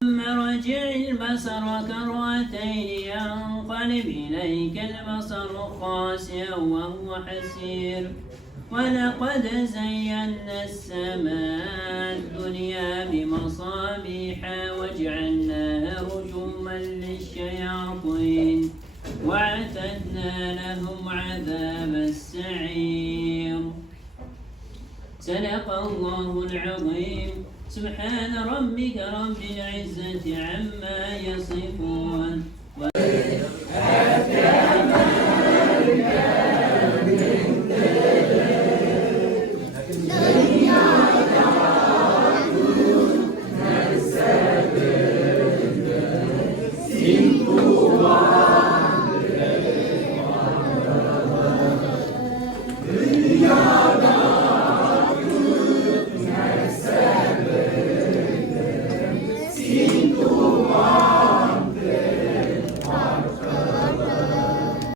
ثم ارجع البصر كرتين ينقلب إليك البصر خاسئا وهو حسير ولقد زينا السماء الدنيا بمصابيح وجعلناها رجوما للشياطين وأعتدنا لهم عذاب السعير. صدق الله العظيم. سبحان ربك رب العزة عما يصفون